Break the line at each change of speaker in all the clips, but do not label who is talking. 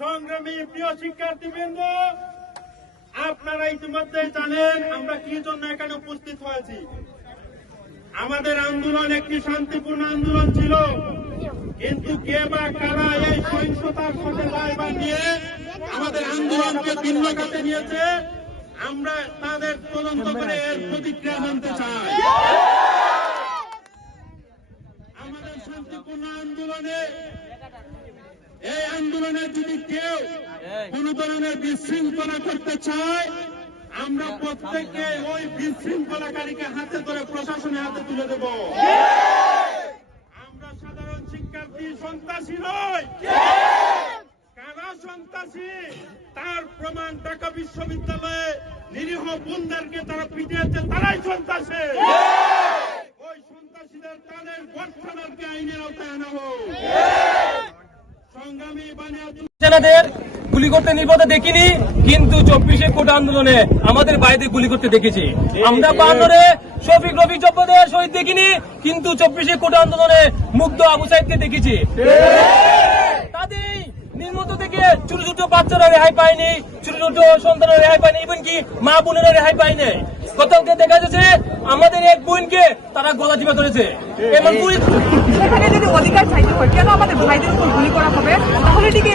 সংগ্রামী প্রিয় শিক্ষার্থীবৃন্দ আপনারা ইতিমধ্যে জানেন আমরা কি জন্য এখানে উপস্থিত হয়েছি। আমাদের আন্দোলন একটি শান্তিপূর্ণ আন্দোলন ছিল, কিন্তু কে বা কারা এই সহিংসতার সাথে দায় নিয়ে আন্দোলনকে ভিন্ন কাছে নিয়েছে। আমরা তাদের তদন্ত করে এর প্রতিক্রিয়া জানতে চাই। আমাদের শান্তিপূর্ণ আন্দোলনে, এই আন্দোলনে যদি কেউ কোন ধরনের বিশৃঙ্খলা করতে চায়, আমরা প্রত্যেককে ওই বিশৃঙ্খলাকারীকে হাতে ধরে প্রশাসনের হাতে তুলে দেব। আমরা সাধারণ শিক্ষার্থী সন্ত্রাসী নয় সন্ত্রাসী তার প্রমাণ ঢাকা বিশ্ববিদ্যালয়ে নিরীহ বোনদেরকে তারা পিটিয়েছে, তারাই সন্ত্রাসী। ওই সন্ত্রাসীদের তাদের আইনের আওতায় আনা হোক।
গুলি করতে নির্বতে দেখিনি, কিন্তু চব্বিশে কোটা আন্দোলনে আমাদের বাইরে গুলি করতে দেখেছি। আমরা বান্দরে শফিক রবি চব্বদের শহীদ দেখিনি, কিন্তু চব্বিশে কোটা আন্দোলনে মুগ্ধ আবু সাইদকে দেখেছি তাদের নির্মত থেকে ছোট ছোট বাচ্চারা রেহাই পায়নি ছোট ছোট সন্তানরা রেহাই পায়নি ইভেন কি মা বোনেরা রেহাই পায়নি। গতকালকে দেখা যাচ্ছে আমাদের এক বোনকে তারা গলা চিপা ধরেছে পুলিশ
সেখানে যদি অধিকার চাইতে হয় কেন আমাদের ভাইদের উপর গুলি করা হবে? তাহলে ঠিক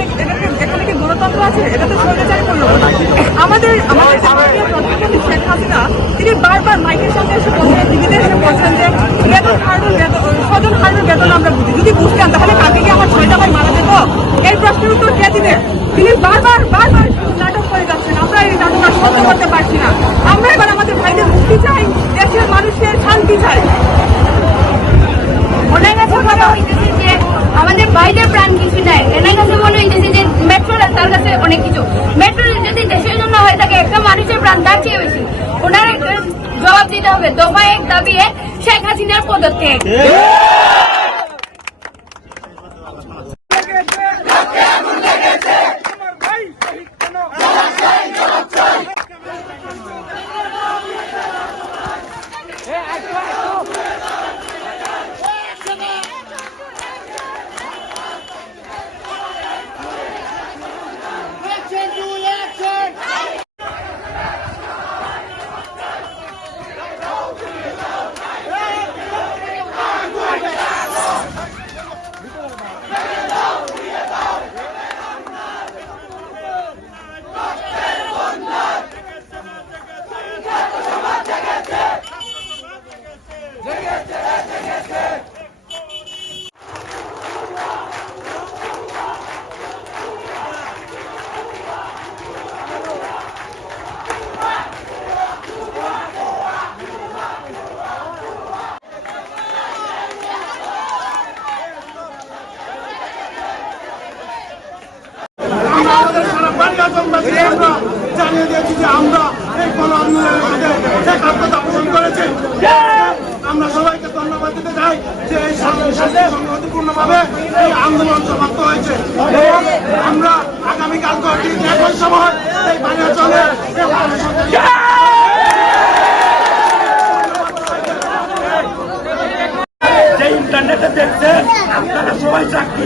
এখানে কি গণতন্ত্র আছে? এটা তো স্বৈরাচারী করল। আমাদের আমাদের প্রধানমন্ত্রী শেখ হাসিনা তিনি বারবার মাইকের সামনে এসে বলছেন টিভিতে এসে বলছেন যে বেতন হারবেন বেতন স্বজন হারবেন বেতন আমরা বুঝি। যদি বুঝতেন তাহলে কাকে কি আমার ছয়টা ভাই মারা যেত এই প্রশ্নের উত্তর কে দিবে তিনি বারবার বারবার নাটক করে যাচ্ছেন। আমরা এই নাটক আর সহ্য করতে পারছি না। আমরা এবার আমাদের ভাইদের মুক্তি চাই দেশের মানুষের শান্তি চাই।
ওনার কাছে মনে হইতেছে যে আমাদের বাইরের প্রাণ কিছু নাই এনার কাছে মনে হইতেছে যে মেট্রো তার কাছে অনেক কিছু। মেট্রো যদি দেশের জন্য হয়ে থাকে একটা মানুষের প্রাণ তার চেয়ে বেশি। ওনার একটা জবাব দিতে হবে দফা এক দাবি এক শেখ হাসিনার পদত্যাগ
আমাদের সারা বাংলাদেশবাসীকে আমরা জানিয়ে দিয়েছি যে আমরা এই গণ আন্দোলনের পোষণ করেছি, আমরা সবাইকে ধন্যবাদ দিতে চাই যে এই শান্তিপূর্ণভাবে এই আন্দোলন সমাপ্ত হয়েছে। এবং আমরা আগামীকাল ঠিক একই সময় এই
যে ইন্টারনেটে দেখছেন, আপনারা সবাই চাকরি